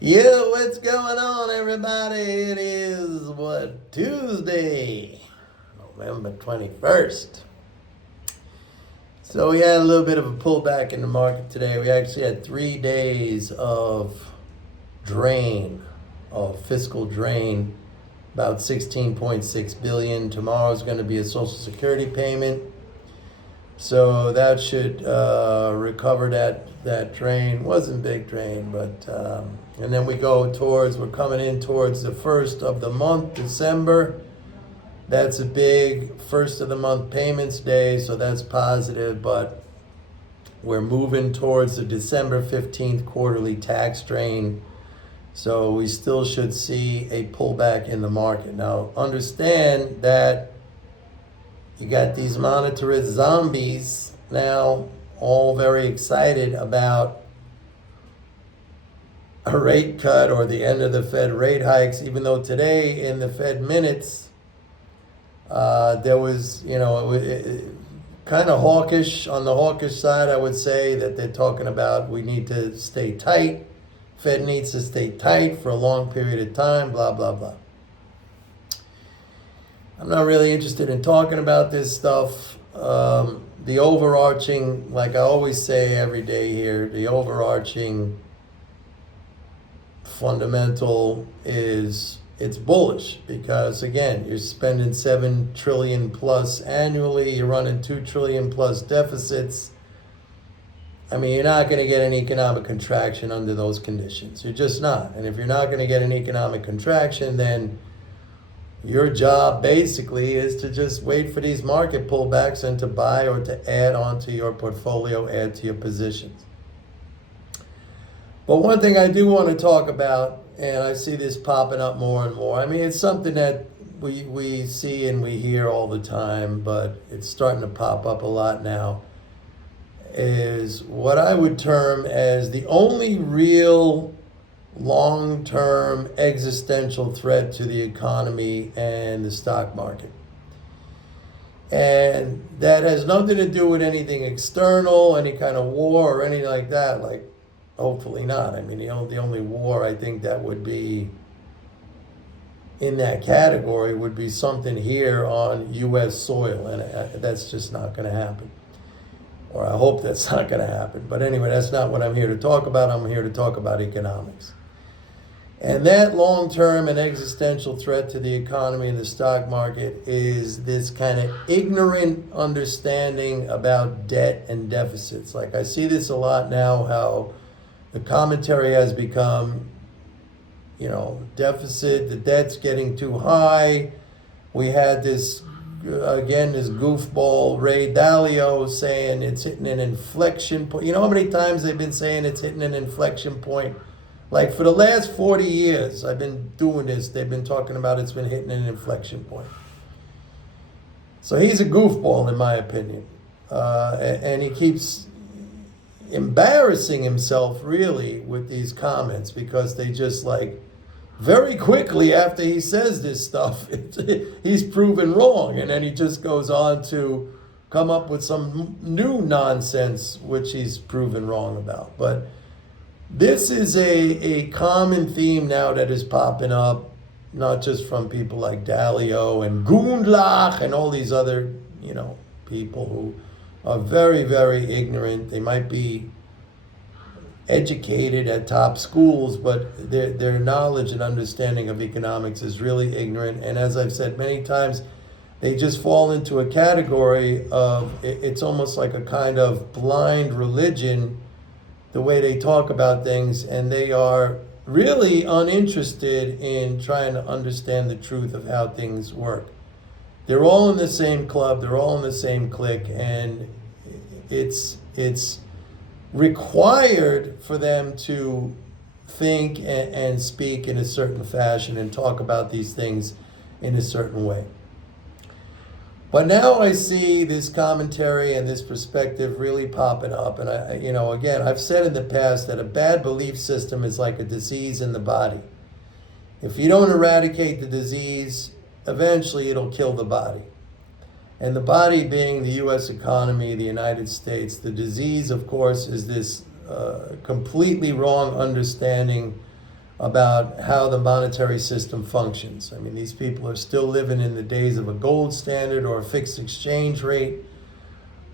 Yo, what's going on, everybody? It is Tuesday, November 21st. So we had a little bit of a pullback in the market today. We actually had 3 days of drain, of fiscal drain, about 16.6 billion. Tomorrow's going to be a Social Security payment. So that should recover that drain. Wasn't big drain, but and then we're coming in towards the first of the month, December. That's a big first of the month payments day, so that's positive, but we're moving towards the December 15th quarterly tax drain. So we still should see a pullback in the market. Now, understand that you got these monetarist zombies now all very excited about a rate cut or the end of the Fed rate hikes, even though today in the Fed minutes, there was, kind of hawkish. On the hawkish side, I would say that they're talking about we need to stay tight. Fed needs to stay tight for a long period of time, blah, blah, blah. I'm not really interested in talking about this stuff. The overarching, like I always say every day here, the overarching fundamental is it's bullish because, again, you're spending 7 trillion plus annually, you're running 2 trillion plus deficits. I mean, you're not going to get an economic contraction under those conditions. You're just not. And if you're not going to get an economic contraction, then your job basically is to just wait for these market pullbacks and to buy or to add onto your portfolio, add to your positions. But one thing I do want to talk about, and I see this popping up more and more, I mean, it's something that we see and we hear all the time, but it's starting to pop up a lot now, is what I would term as the only real long-term existential threat to the economy and the stock market. And that has nothing to do with anything external, any kind of war or anything like that. Like, hopefully not. I mean, the only war I think that would be in that category would be something here on U.S. soil, and that's just not going to happen. Or I hope that's not going to happen. But anyway, that's not what I'm here to talk about. I'm here to talk about economics. And that long-term and existential threat to the economy and the stock market is this kind of ignorant understanding about debt and deficits. Like I see this a lot now, how the commentary has become, deficit, the debt's getting too high. We had this goofball Ray Dalio saying it's hitting an inflection point. You know how many times they've been saying it's hitting an inflection point? Like for the last 40 years, I've been doing this. They've been talking about it's been hitting an inflection point. So he's a goofball, in my opinion. And he keeps embarrassing himself, really, with these comments because they just very quickly after he says this stuff, he's proven wrong. And then he just goes on to come up with some new nonsense, which he's proven wrong about. But this is a common theme now that is popping up, not just from people like Dalio and Gundlach and all these other, people who are very, very ignorant. They might be educated at top schools, but their knowledge and understanding of economics is really ignorant. And as I've said many times, they just fall into a category of, it's almost like a kind of blind religion, the way they talk about things, and they are really uninterested in trying to understand the truth of how things work. They're all in the same club, they're all in the same clique, and it's required for them to think and speak in a certain fashion and talk about these things in a certain way. But now I see this commentary and this perspective really popping up. And again, I've said in the past that a bad belief system is like a disease in the body. If you don't eradicate the disease, eventually it'll kill the body. And the body being the U.S. economy, the United States. The disease, of course, is this completely wrong understanding about how the monetary system functions. I mean, these people are still living in the days of a gold standard or a fixed exchange rate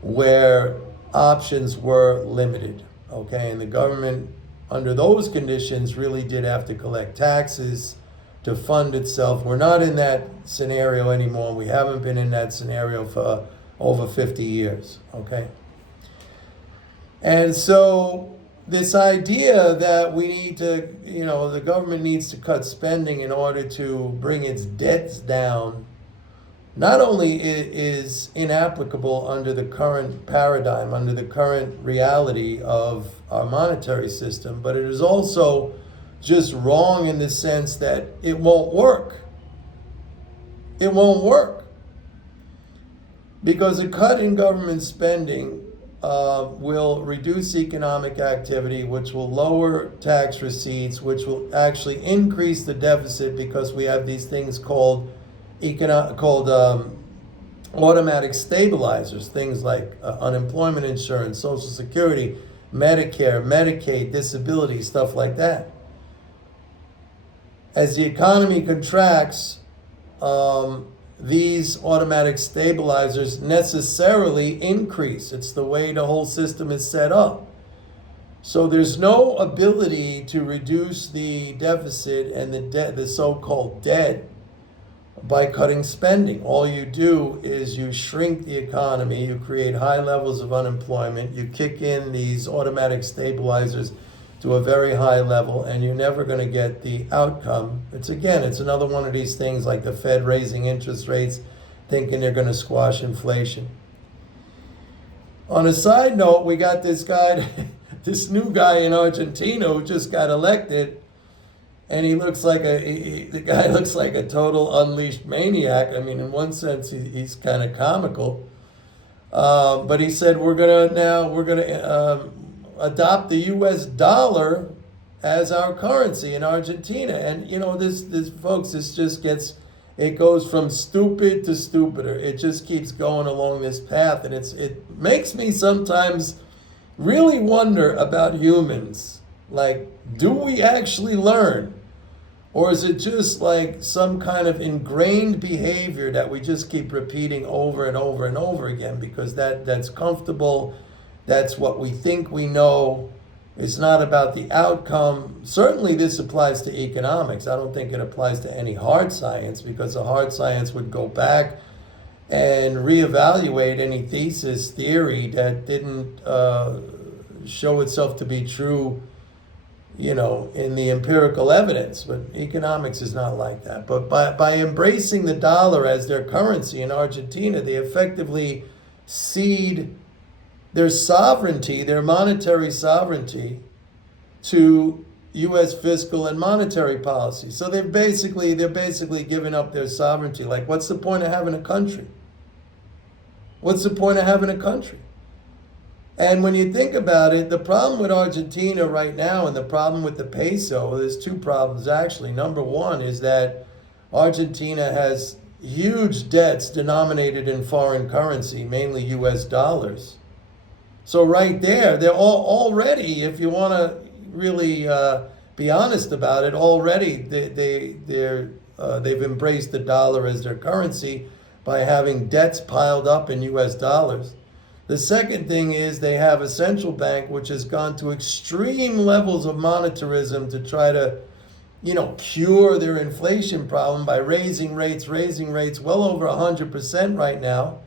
where options were limited, okay? And the government, under those conditions, really did have to collect taxes to fund itself. We're not in that scenario anymore. We haven't been in that scenario for over 50 years, okay? And so this idea that we need to, the government needs to cut spending in order to bring its debts down, not only is inapplicable under the current paradigm, under the current reality of our monetary system, but it is also just wrong in the sense that it won't work. It won't work. Because a cut in government spending will reduce economic activity, which will lower tax receipts, which will actually increase the deficit because we have these things called automatic stabilizers, things like unemployment insurance, Social Security, Medicare, Medicaid, disability, stuff like that. As the economy contracts, these automatic stabilizers necessarily increase. It's the way the whole system is set up. So there's no ability to reduce the deficit and the so-called debt by cutting spending. All you do is you shrink the economy, you create high levels of unemployment, you kick in these automatic stabilizers to a very high level, and you're never going to get the outcome. It's another one of these things like the Fed raising interest rates, thinking they're going to squash inflation. On a side note, we got this guy, this new guy in Argentina who just got elected, and the guy looks like a total unleashed maniac. I mean, in one sense, he's kind of comical. But he said, we're gonna adopt the U.S. dollar as our currency in Argentina. And this folks, it goes from stupid to stupider. It just keeps going along this path, and it makes me sometimes really wonder about humans. Like, do we actually learn? Or is it just like some kind of ingrained behavior that we just keep repeating over and over and over again because that's comfortable? That's what we think we know. It's not about the outcome. Certainly this applies to economics. I don't think it applies to any hard science, because the hard science would go back and reevaluate any theory that didn't show itself to be true, in the empirical evidence. But economics is not like that. But by embracing the dollar as their currency in Argentina, they effectively cede their sovereignty, their monetary sovereignty, to U.S. fiscal and monetary policy. So they're basically giving up their sovereignty. Like, what's the point of having a country? What's the point of having a country? And when you think about it, the problem with Argentina right now and the problem with the peso, there's two problems actually. Number one is that Argentina has huge debts denominated in foreign currency, mainly U.S. dollars. So right there, they're already, if you want to really be honest about it, already they've embraced the dollar as their currency by having debts piled up in U.S. dollars. The second thing is they have a central bank which has gone to extreme levels of monetarism to try to, cure their inflation problem by raising rates well over 100% right now.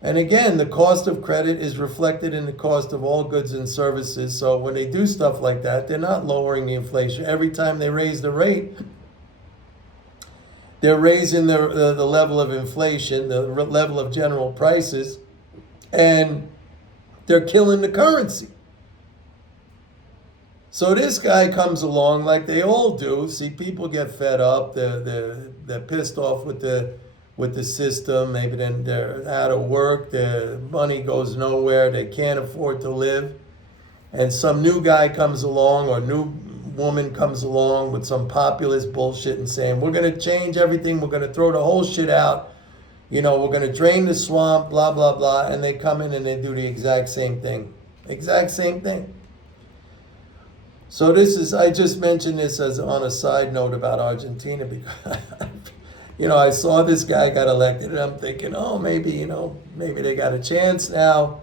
And again, the cost of credit is reflected in the cost of all goods and services. So when they do stuff like that, they're not lowering the inflation. Every time they raise the rate, they're raising the level of inflation, the level of general prices, and they're killing the currency. So this guy comes along like they all do. See, people get fed up. They're pissed off with the system. Maybe then they're out of work. Their money goes nowhere. They can't afford to live. And some new guy comes along, or new woman comes along with some populist bullshit and saying, we're going to change everything. We're going to throw the whole shit out. We're going to drain the swamp, blah, blah, blah. And they come in and they do the exact same thing. Exact same thing. So I just mentioned this as on a side note about Argentina because, I saw this guy got elected and I'm thinking, oh, maybe they got a chance now.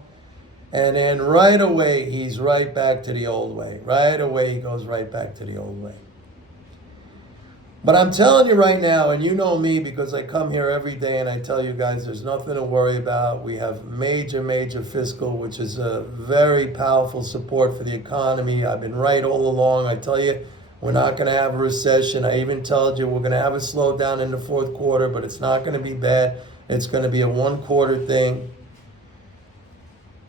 And then right away, he's right back to the old way. Right away, he goes right back to the old way. But I'm telling you right now, and you know me because I come here every day and I tell you guys there's nothing to worry about. We have major, major fiscal, which is a very powerful support for the economy. I've been right all along. I tell you, we're not going to have a recession. I even told you we're going to have a slowdown in the fourth quarter, but it's not going to be bad. It's going to be a one-quarter thing.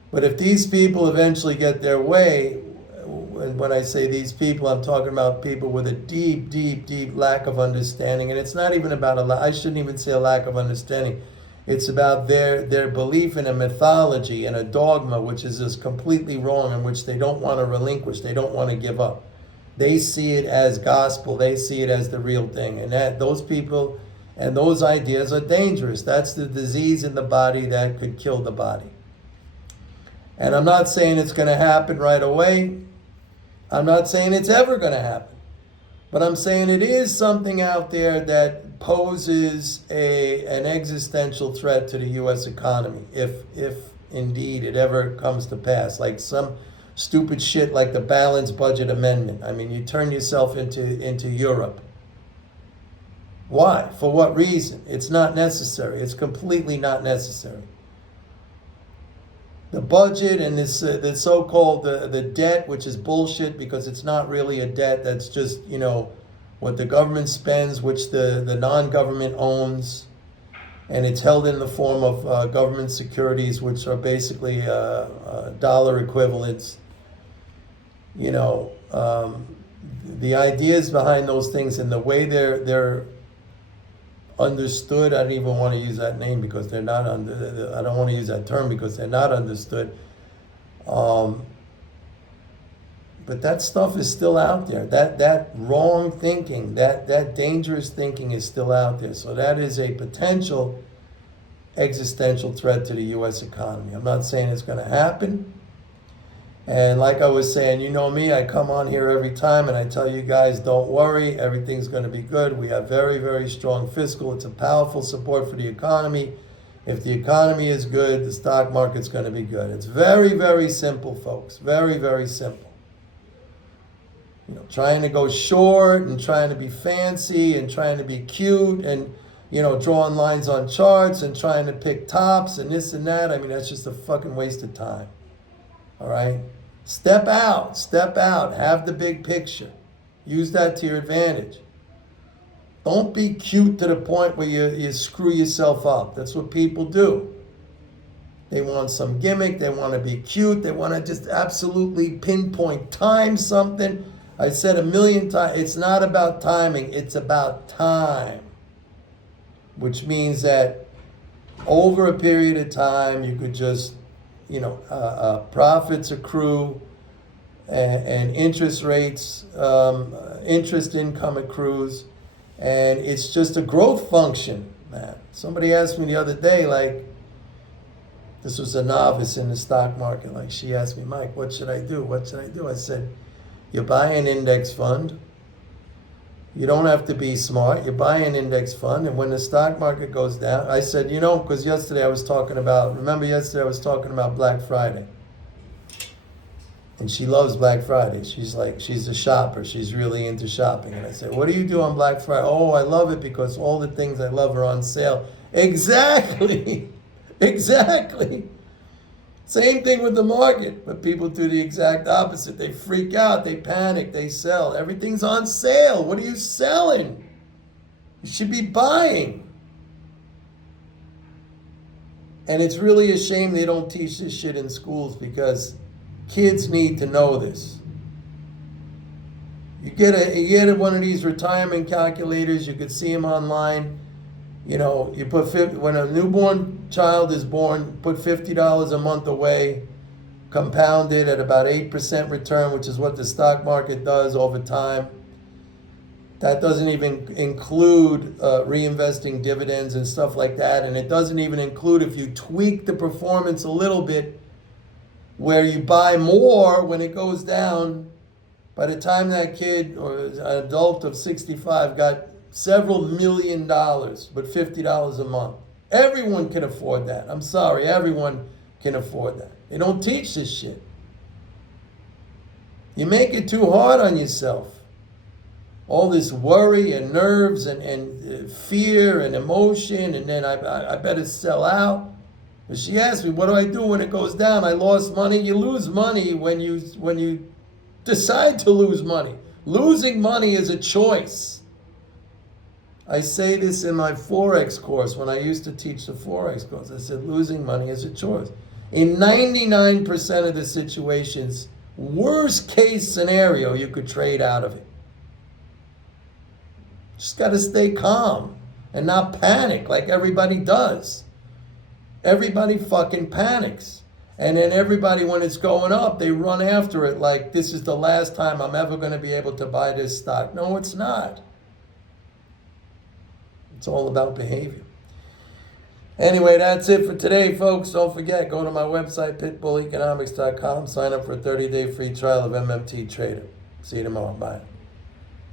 But if these people eventually get their way, and when I say these people, I'm talking about people with a deep, deep, deep lack of understanding. And it's not even about I shouldn't even say a lack of understanding. It's about their belief in a mythology and a dogma, which is just completely wrong, and which they don't want to relinquish. They don't want to give up. They see it as gospel. They see it as the real thing. And those people and those ideas are dangerous. That's the disease in the body that could kill the body. And I'm not saying it's going to happen right away. I'm not saying it's ever going to happen. But I'm saying it is something out there that poses an existential threat to the U.S. economy, if indeed it ever comes to pass. Like some stupid shit like the balanced budget amendment. I mean, you turn yourself into Europe. Why? For what reason? It's not necessary. It's completely not necessary. The budget and this the so-called the debt, which is bullshit because it's not really a debt. That's just, what the government spends, which the non-government owns. And it's held in the form of government securities, which are basically dollar equivalents. The ideas behind those things and the way they're understood. I don't even want to use that name because they're not I don't want to use that term because they're not understood. But that stuff is still out there. That wrong thinking, that dangerous thinking is still out there. So that is a potential existential threat to the U.S. economy. I'm not saying it's going to happen. And like I was saying, you know me, I come on here every time and I tell you guys, don't worry, everything's going to be good. We have very, very strong fiscal. It's a powerful support for the economy. If the economy is good, the stock market's going to be good. It's very, very simple, folks. Very, very simple. Trying to go short and trying to be fancy and trying to be cute and, drawing lines on charts and trying to pick tops and this and that. I mean, that's just a fucking waste of time. All right? Step out, have the big picture. Use that to your advantage. Don't be cute to the point where you screw yourself up. That's what people do. They want some gimmick, they want to be cute, they want to just absolutely pinpoint time something. I said 1,000,000 times, it's not about timing, it's about time. Which means that over a period of time, you could just profits accrue and interest rates, interest income accrues, and it's just a growth function, man. Somebody asked me the other day, this was a novice in the stock market, she asked me, Mike, what should I do? I said, you buy an index fund. You don't have to be smart. You buy an index fund, and when the stock market goes down, I said, because yesterday I was talking about Black Friday. And she loves Black Friday. She's a shopper. She's really into shopping. And I said, what do you do on Black Friday? Oh, I love it because all the things I love are on sale. Exactly. Exactly. Same thing with the market, but people do the exact opposite. They freak out, they panic, they sell. Everything's on sale. What are you selling? You should be buying. And it's really a shame they don't teach this shit in schools because kids need to know this. You get one of these retirement calculators, you could see them online. You put when a newborn child is born, put $50 a month away, compounded at about 8% return, which is what the stock market does over time. That doesn't even include reinvesting dividends and stuff like that. And it doesn't even include if you tweak the performance a little bit, where you buy more when it goes down By the time that kid or an adult of 65 got several $1 million, but $50 a month. Everyone can afford that. I'm sorry, everyone can afford that. They don't teach this shit. You make it too hard on yourself. All this worry and nerves and fear and emotion, and then I better sell out. But she asked me, what do I do when it goes down? I lost money. You lose money when you decide to lose money. Losing money is a choice. I say this in my Forex course when I used to teach the Forex course. I said losing money is a choice. In 99% of the situations, worst case scenario, you could trade out of it. Just got to stay calm and not panic like everybody does. Everybody fucking panics. And then everybody, when it's going up, they run after it like this is the last time I'm ever going to be able to buy this stock. No, it's not. It's all about behavior. Anyway, that's it for today, folks. Don't forget, go to my website, pitbulleconomics.com. Sign up for a 30-day free trial of MMT Trader. See you tomorrow. Bye.